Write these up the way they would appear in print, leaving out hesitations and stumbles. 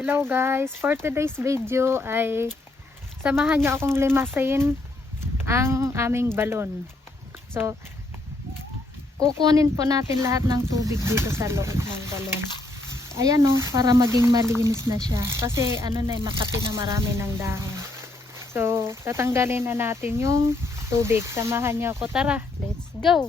Hello guys, for today's video ay samahan nyo akong limasin ang aming balon. So, kukunin po natin lahat ng tubig dito sa loob ng balon. Ayan o, para maging malinis na siya. Kasi ano na, makati na marami ng dahon. So, tatanggalin na natin yung tubig. Samahan nyo ako. Tara, let's go!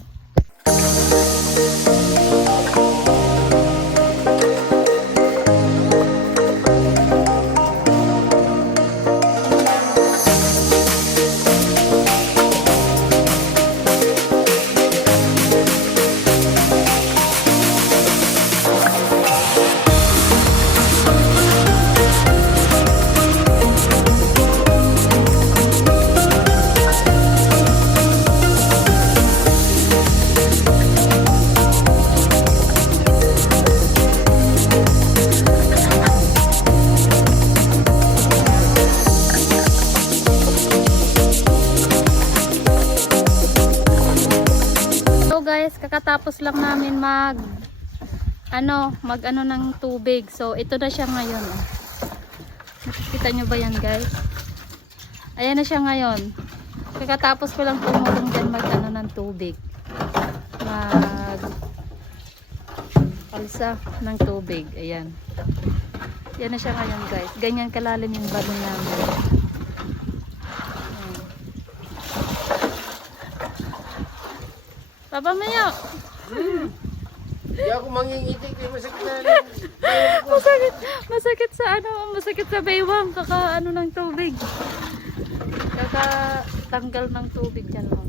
Guys, kakatapos lang namin mag ano ng tubig. So ito na siya ngayon. Nakikita nyo ba yan guys? Ayan na siya ngayon. Kakatapos ko lang tumulong dyan mag ng tubig. Mag alsa ng tubig. Ayan. Yan na siya ngayon guys. Ganyan kalalim yung balon namin. Papa Mayo. Hindi ako mangingiti kaya masakit na. masakit sa masakit sa baywang kaka ng tubig. Kaka tanggal ng tubig diyan mo.